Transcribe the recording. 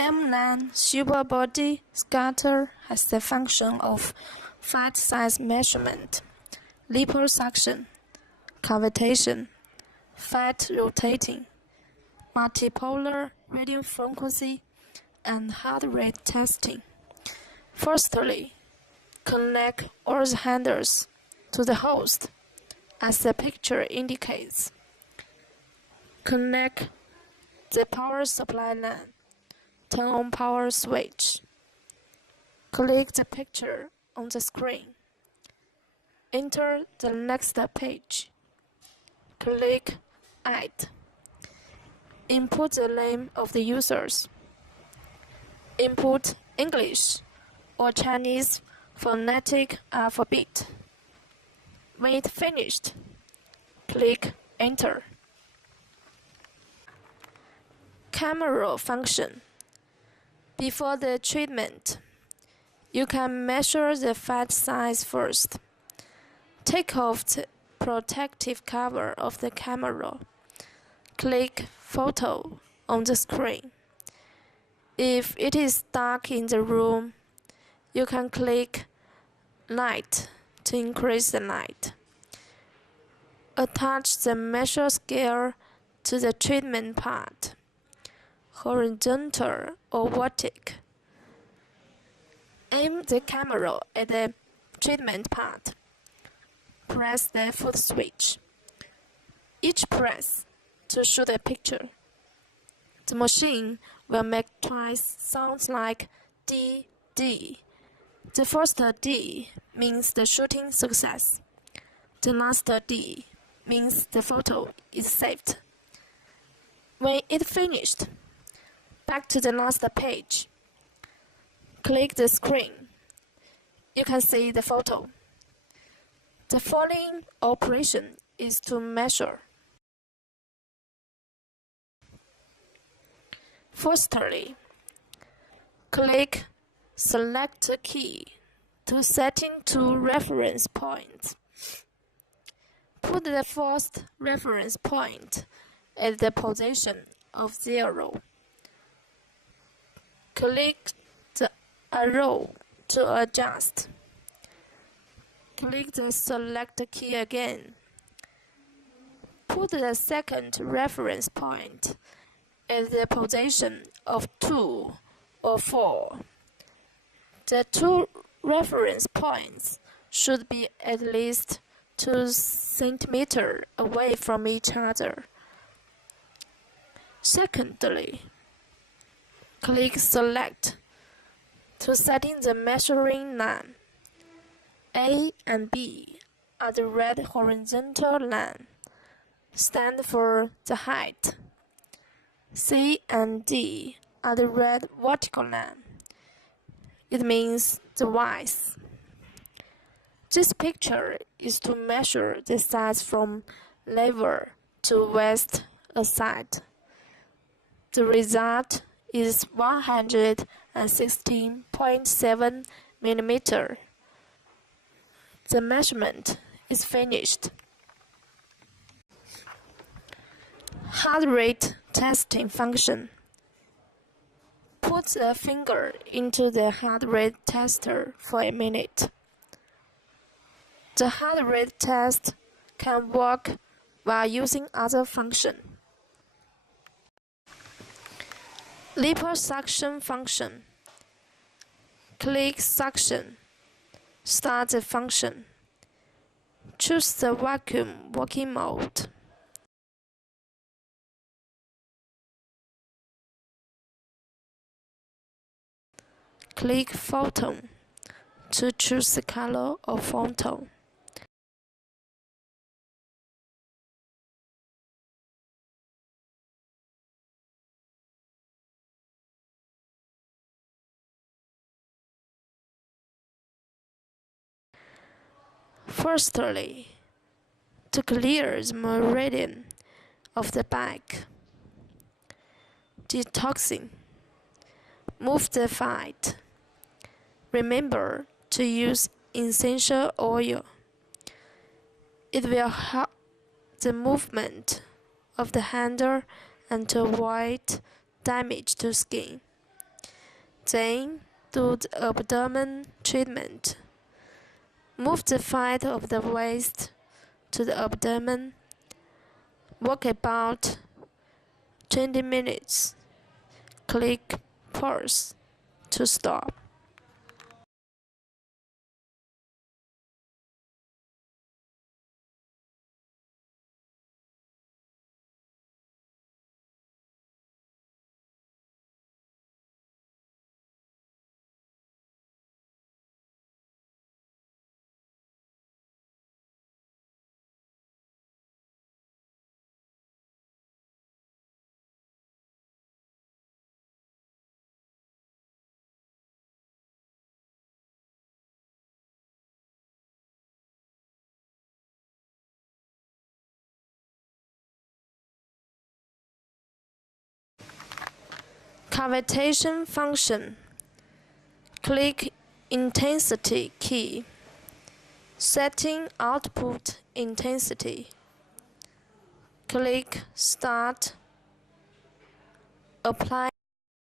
M-LAN super body scatter has the function of fat size measurement, liposuction, cavitation, fat rotating, multipolar radio frequency, and heart rate testing. Firstly, connect all the handles to the host, as the picture indicates. Connect the power supply LAN. Turn on power switch. Click the picture on the screen. Enter the next page. Click Add. Input the name of the users. Input English or Chinese phonetic alphabet. When it's finished, click Enter. Camera function. Before the treatment, you can measure the fat size first. Take off the protective cover of the camera. Click Photo on the screen. If it is dark in the room, you can click Light to increase the light. Attach the measure scale to the treatment part, horizontal or vertical. Aim the camera at the treatment part. Press the foot switch. Each press to shoot a picture. The machine will make twice sounds like D, D. The first D means the shooting success. The last D means the photo is saved. When it's finished, back to the last page. Click the screen. You can see the photo. The following operation is to measure. Firstly, click Select key to setting to reference points. Put the first reference point at the position of 0. Click the arrow to adjust. Click the Select key again. Put the second reference point at the position of 2 or 4. The two reference points should be at least 2 cm away from each other. Secondly, click Select to set in the measuring line. A and B are the red horizontal line, stand for the height. C and D are the red vertical line. It means the width. This picture is to measure the size from level to waist aside. The result is 116.7 mm. The measurement is finished. Heart rate testing function. Put the finger into the heart rate tester for a minute. The heart rate test can work while using other function. Liposuction function. Click Suction. Start the function. Choose the vacuum working mode. Click Photon to choose the color of photon. Firstly, to clear the meridian of the back. Detoxing. Move the fat. Remember to use essential oil. It will help the movement of the handle and to avoid damage to skin. Then, do the abdomen treatment. Move the fat of the waist to the abdomen. Walk about 20 minutes. Click pause to stop. Cavitation function. Click Intensity key. Setting output intensity. Click Start. Apply